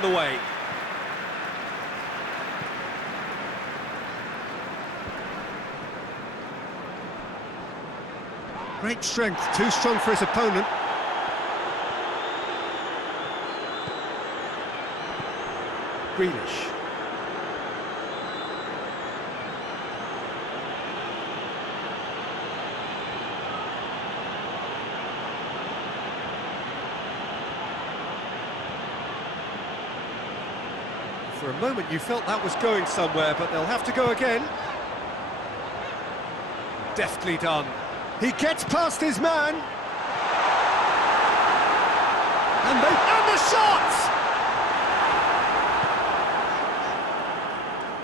down the way. Great strength, too strong for his opponent. Grealish. For a moment you felt that was going somewhere, but they'll have to go again. Deftly done. He gets past his man. And the shot!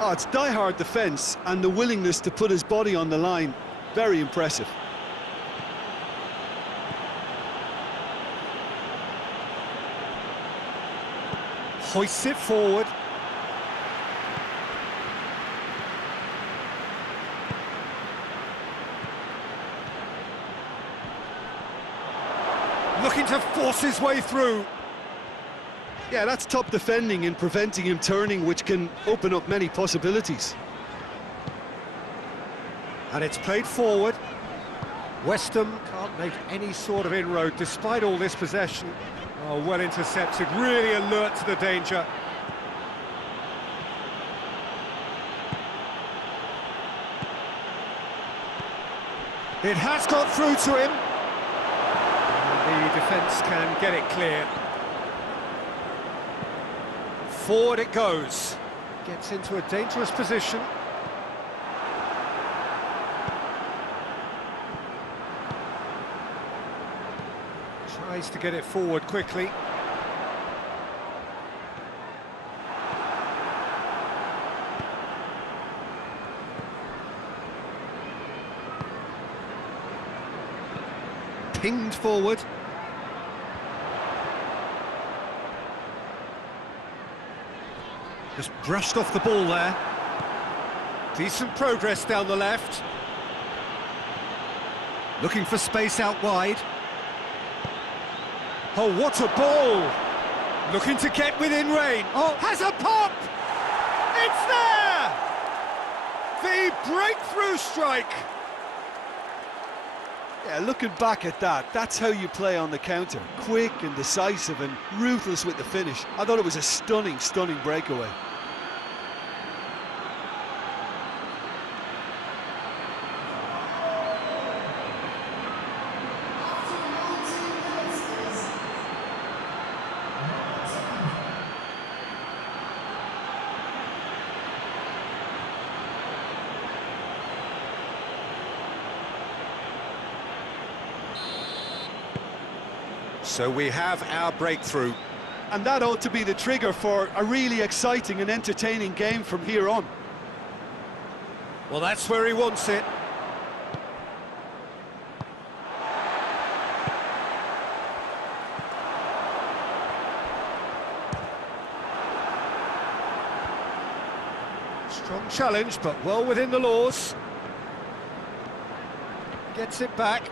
Oh, it's die-hard defence and the willingness to put his body on the line. Very impressive. Hoists it forward. Looking to force his way through. Yeah, that's top defending and preventing him turning, which can open up many possibilities. And it's played forward. West Ham can't make any sort of inroad despite all this possession. Oh, well intercepted, really alert to the danger. It has got through to him. And the defence can get it clear. Forward it goes. Gets into a dangerous position. Tries to get it forward quickly. Pinged forward. Just brushed off the ball there. Decent progress down the left. Looking for space out wide. Oh, what a ball! Looking to get within range. Oh, has a pop! It's there! The breakthrough strike! Yeah, looking back at that, that's how you play on the counter. Quick and decisive and ruthless with the finish. I thought it was a stunning, stunning breakaway. So we have our breakthrough. And that ought to be the trigger for a really exciting and entertaining game from here on. Well, that's where he wants it. Strong challenge, but well within the laws. Gets it back.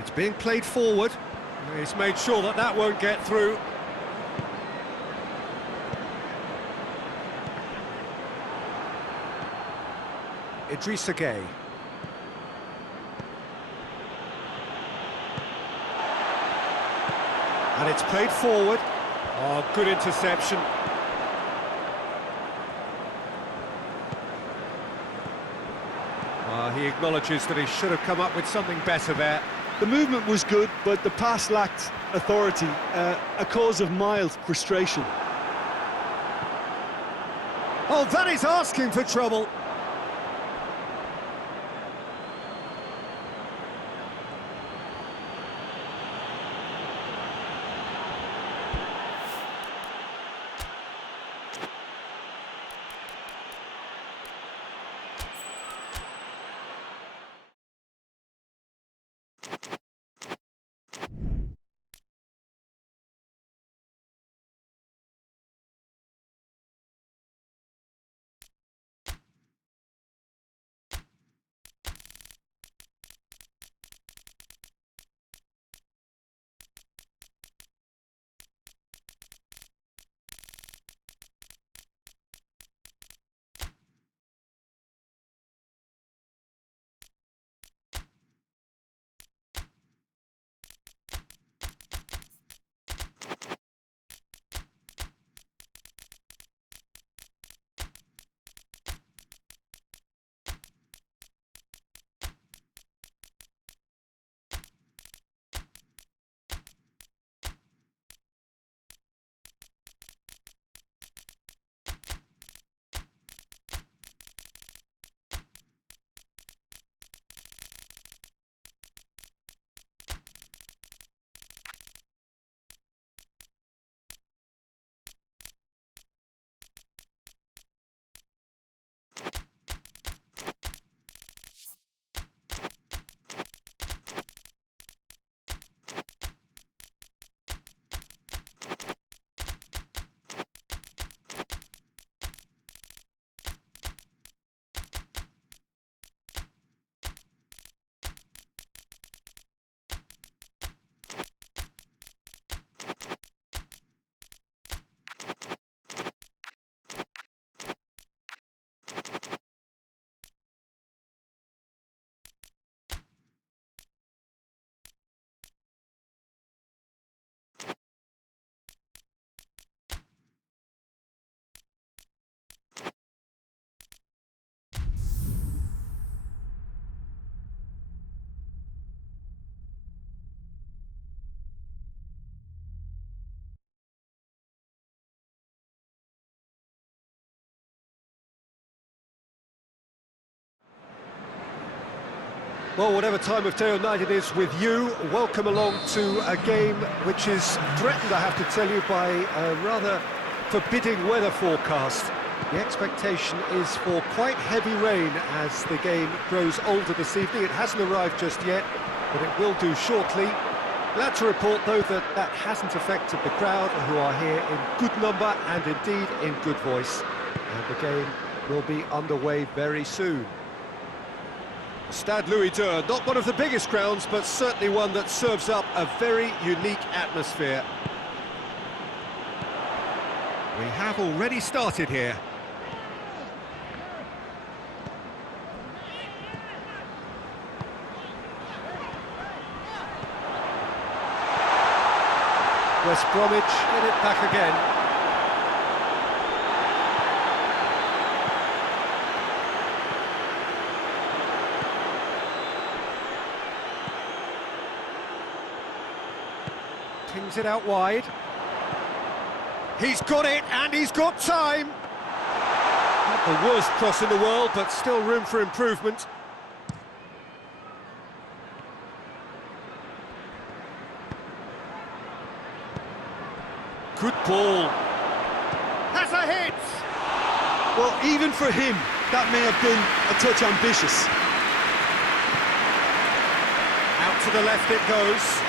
It's being played forward. He's made sure that that won't get through. Idrissa Gueye. And it's played forward. Oh, good interception. He acknowledges that he should have come up with something better there. The movement was good, but the pass lacked authority, a cause of mild frustration. Oh, that is asking for trouble. Well, whatever time of day or night it is with you, welcome along to a game which is threatened, I have to tell you, by a rather forbidding weather forecast. The expectation is for quite heavy rain as the game grows older this evening. It hasn't arrived just yet, but it will do shortly. Glad to report, though, that that hasn't affected the crowd, who are here in good number and indeed in good voice. And the game will be underway very soon. Stade Louis II, not one of the biggest grounds, but certainly one that serves up a very unique atmosphere. We have already started here. West Bromwich get it back again. Pings it out wide. He's got it, and he's got time. Not the worst cross in the world, but still room for improvement. Good ball. Has a hit! Well, even for him, that may have been a touch ambitious. Out to the left it goes.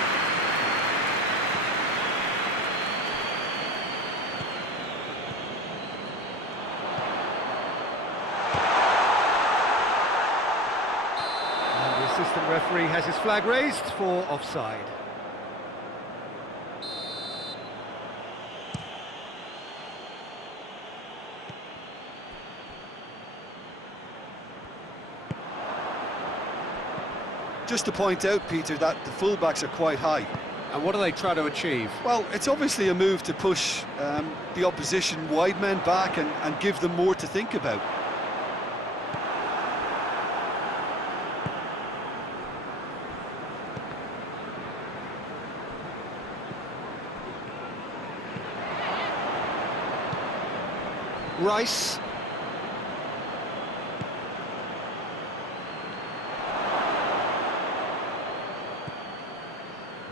And the assistant referee has his flag raised for offside. Just to point out, Peter, that the fullbacks are quite high. And what do they try to achieve? Well, it's obviously a move to push the opposition wide men back and give them more to think about. Rice.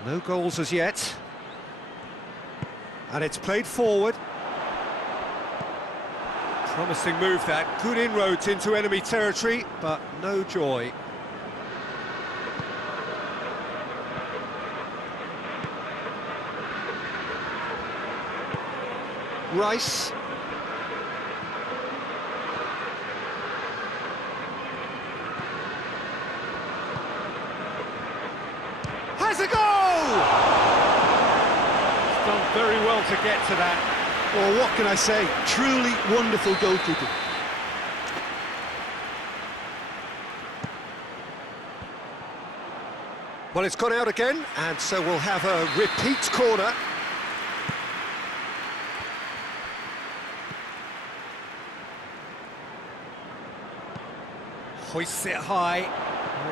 No goals as yet. And it's played forward. Promising move that. Good inroads into enemy territory, but no joy. Rice. Has a goal! He's done very well to get to that. Well, what can I say? Truly wonderful goalkeeping. Well, it's gone out again, and so we'll have a repeat corner. Hoists it high.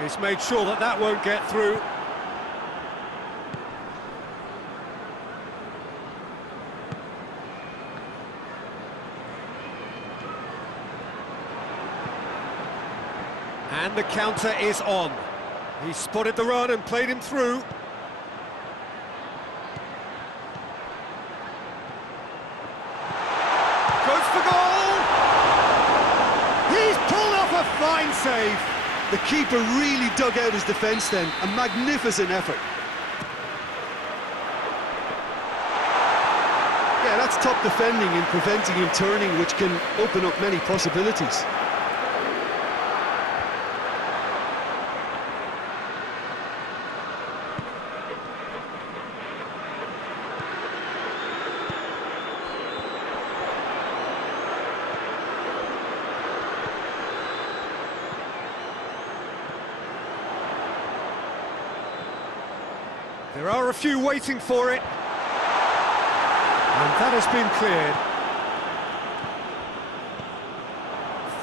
He's made sure that that won't get through. And the counter is on. He spotted the run and played him through. Goes for goal! He's pulled off a fine save. The keeper really dug out his defence then. A magnificent effort. Yeah, that's top defending and preventing him turning, which can open up many possibilities. There are a few waiting for it. And that has been cleared.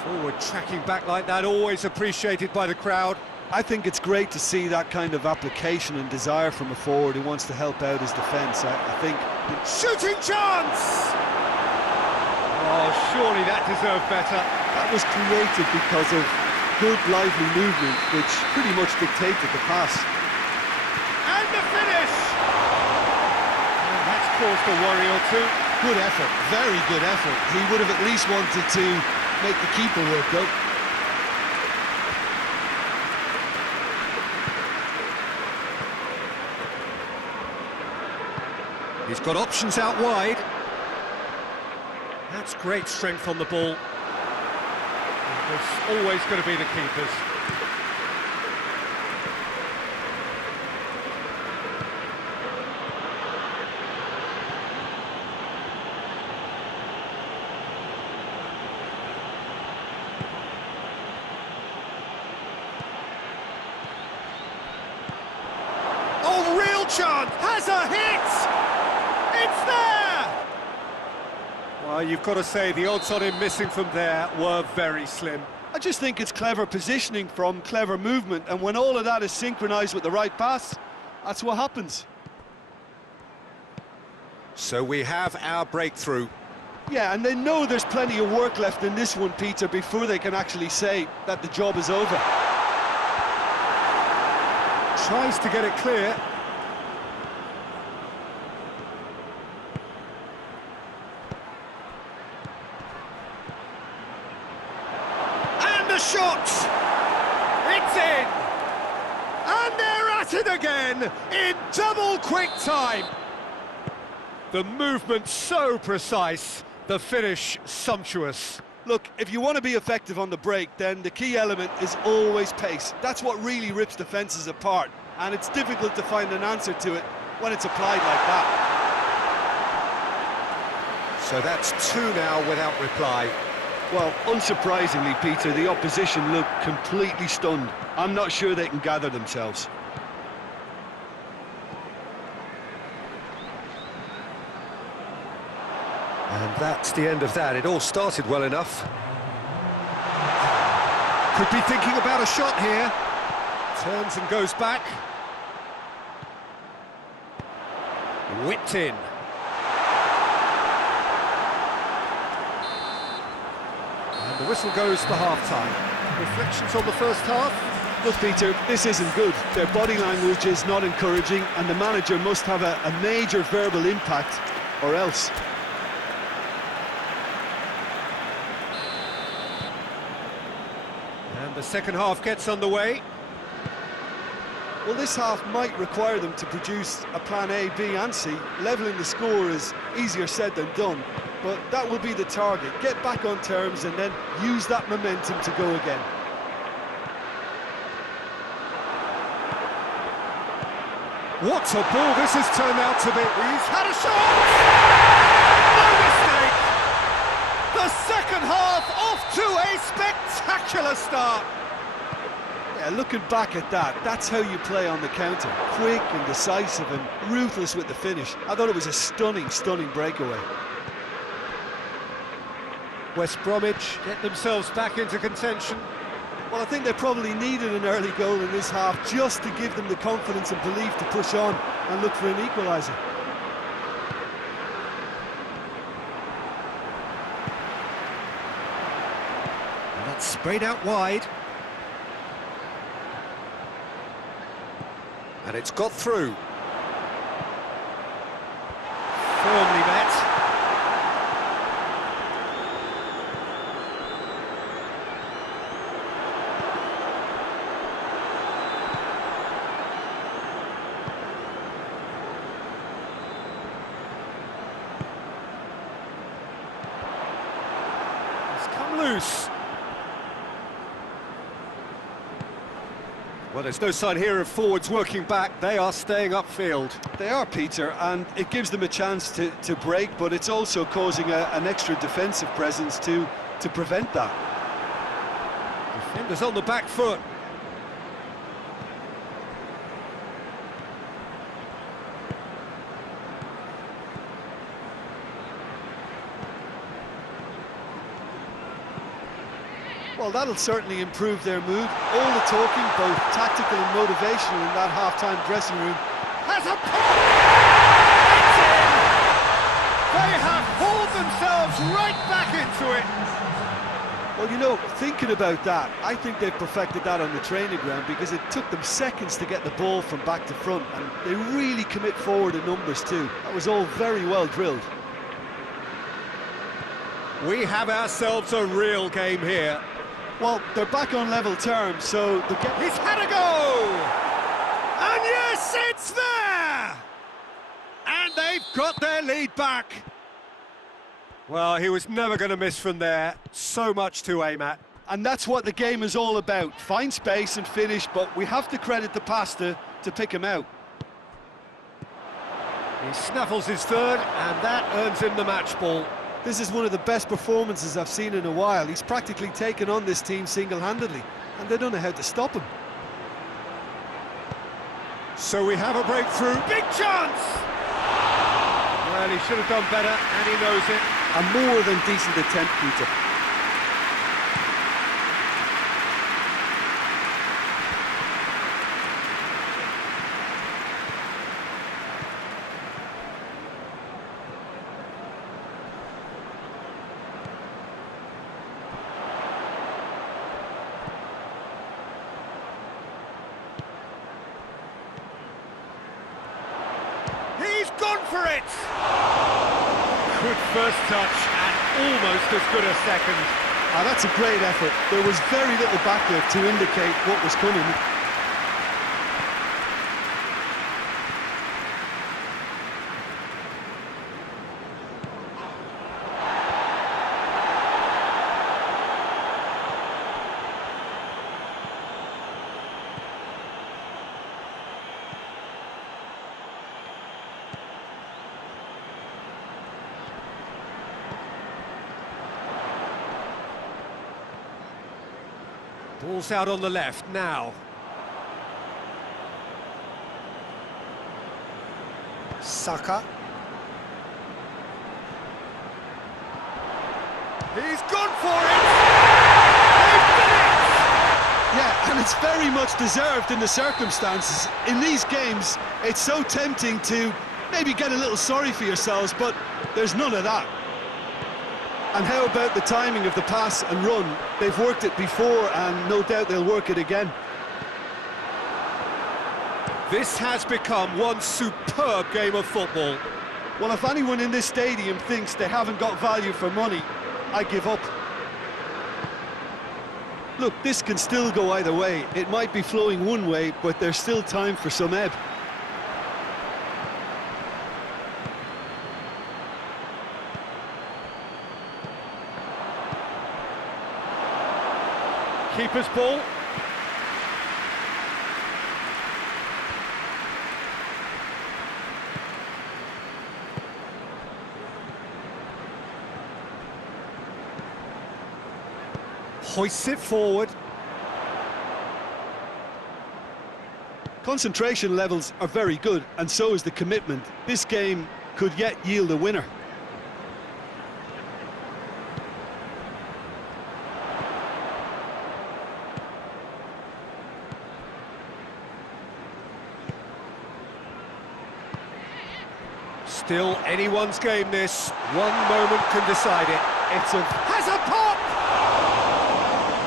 Forward tracking back like that, always appreciated by the crowd. I think it's great to see that kind of application and desire from a forward who wants to help out his defence. I think... Shooting chance! Oh, surely that deserved better. That was created because of good, lively movement, which pretty much dictated the pass. And the finish! And that's caused a worry or two. Good effort, very good effort. He would have at least wanted to make the keeper work, though. He's got options out wide. That's great strength on the ball. There's always going to be the keepers. Oh, real chance! Has a hit! It's there! Well, you've got to say the odds on him missing from there were very slim. I just think it's clever positioning from clever movement, and when all of that is synchronised with the right pass, that's what happens. So we have our breakthrough. Yeah, and they know there's plenty of work left in this one, Peter, before they can actually say that the job is over. Tries to get it clear. And the shot! It's in! And they're at it again in double quick time. The movement so precise, the finish sumptuous. Look, if you want to be effective on the break, then the key element is always pace. That's what really rips defences apart, and it's difficult to find an answer to it when it's applied like that. So that's two now without reply. Well, unsurprisingly, Peter, the opposition look completely stunned. I'm not sure they can gather themselves. And that's the end of that. It all started well enough. Could be thinking about a shot here. Turns and goes back. Whipped in. And the whistle goes for half-time. Reflections on the first half? Look, Peter, this isn't good. Their body language is not encouraging, and the manager must have a major verbal impact, or else. And the second half gets underway. Well, this half might require them to produce a plan A, B and C. Levelling the score is easier said than done, but that will be the target. Get back on terms and then use that momentum to go again. What a ball this has turned out to be. He's had a shot! No mistake! The second half off to a spectacular start. Yeah, looking back at that, that's how you play on the counter. Quick and decisive and ruthless with the finish. I thought it was a stunning, stunning breakaway. West Bromwich get themselves back into contention. Well, I think they probably needed an early goal in this half just to give them the confidence and belief to push on and look for an equaliser. And that's sprayed out wide. And it's got through. Firmly met. It's come loose. Well, there's no sign here of forwards working back. They are staying upfield. They are, Peter, and it gives them a chance to break, but it's also causing an extra defensive presence to prevent that. Defenders on the back foot. Well, that'll certainly improve their mood. All the talking, both tactical and motivational, in that half-time dressing room. Has a pull! It's in! They have hauled themselves right back into it. Well, you know, think talking about that, I think they've perfected that on the training ground because it took them seconds to get the ball from back to front, and they really commit forward in numbers too. That was all very well drilled. We have ourselves a real game here. Well, they're back on level terms, so they'll get... He's had a go! And yes, it's there! And they've got their lead back. Well, he was never going to miss from there. So much to aim at. And that's what the game is all about. Find space and finish, but we have to credit the passer to pick him out. He snaffles his third, and that earns him the match ball. This is one of the best performances I've seen in a while. He's practically taken on this team single-handedly, and they don't know how to stop him. So we have a breakthrough. Big chance! Well, he should have done better, and he knows it. A more than decent attempt, Peter. He's gone for it! Good first touch and almost as good a second. Ah, that's a great effort. There was very little backup to indicate what was coming. Ball's out on the left now. Saka. He's gone for it! They've done it! Yeah, and it's very much deserved in the circumstances. In these games, it's so tempting to maybe get a little sorry for yourselves, but there's none of that. And how about the timing of the pass and run? They've worked it before, and no doubt they'll work it again. This has become one superb game of football. Well, if anyone in this stadium thinks they haven't got value for money, I give up. Look, this can still go either way. It might be flowing one way, but there's still time for some ebb. Keeper's ball. Hoists it forward. Concentration levels are very good, and so is the commitment. This game could yet yield a winner. Still anyone's game this. One moment can decide it. Has a pop!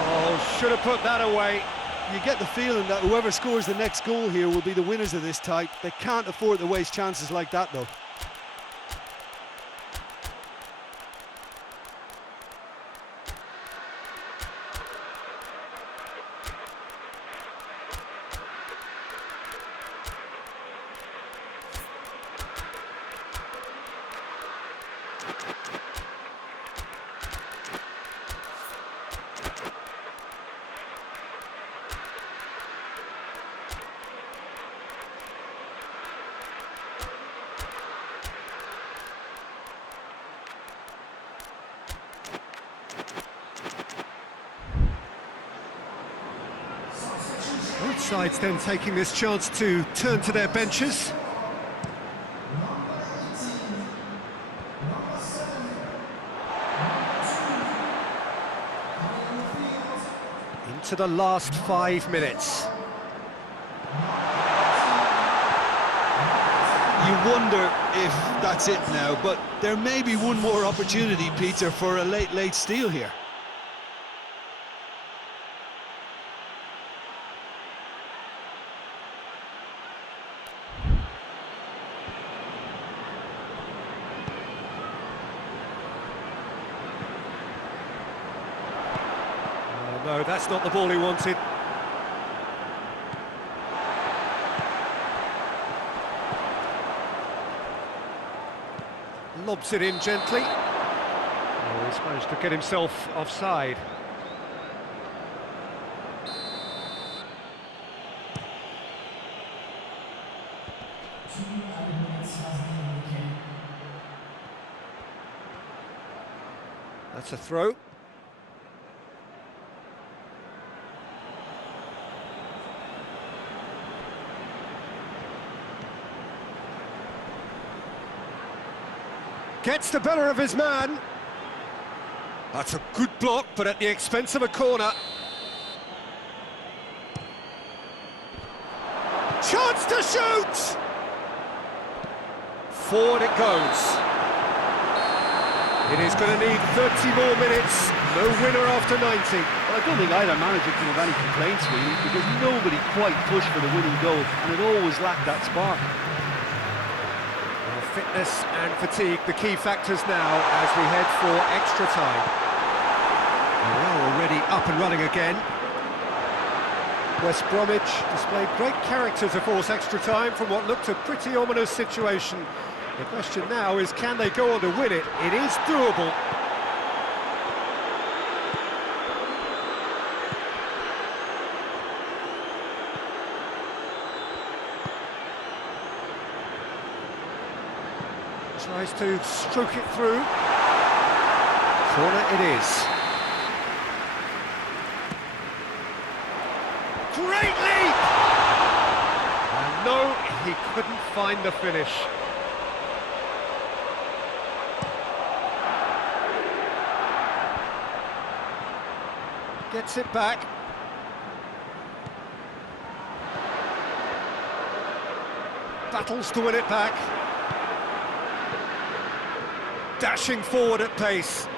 Oh, should have put that away. You get the feeling that whoever scores the next goal here will be the winners of this type. They can't afford to waste chances like that, though. Both sides then taking this chance to turn to their benches. Into the last 5 minutes. You wonder if that's it now, but there may be one more opportunity, Peter, for a late steal here. No, that's not the ball he wanted. Lobs it in gently. Oh, he's managed to get himself offside. That's a throw. Gets the better of his man. That's a good block, but at the expense of a corner. Chance to shoot! Forward it goes. It is going to need 30 more minutes. No winner after 90. Well, I don't think either manager can have any complaints, really, because nobody quite pushed for the winning goal, and it always lacked that spark. Well, fitness and fatigue, the key factors now as we head for extra time. And we are already up and running again. West Bromwich displayed great character to force extra time from what looked a pretty ominous situation. The question now is, can they go on to win it? It is doable. Tries to stroke it through. Corner it is. Great leap! And no, he couldn't find the finish. Gets it back. Battles to win it back. Dashing forward at pace.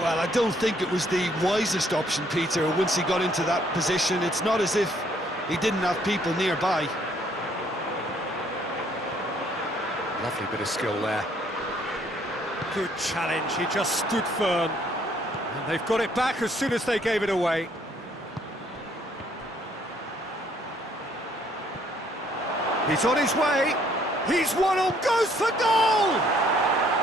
Well, I don't think it was the wisest option, Peter, once he got into that position. It's not as if he didn't have people nearby. Lovely bit of skill there. Good challenge, he just stood firm. And they've got it back as soon as they gave it away. He's on his way. He's one on, goes for goal!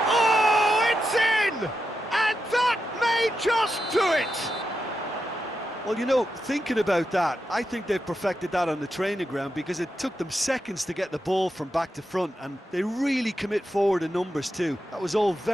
Oh, it's in! And that may just do it! Well, you know, thinking about that, I think they've perfected that on the training ground, because it took them seconds to get the ball from back to front, and they really commit forward in numbers too. That was all very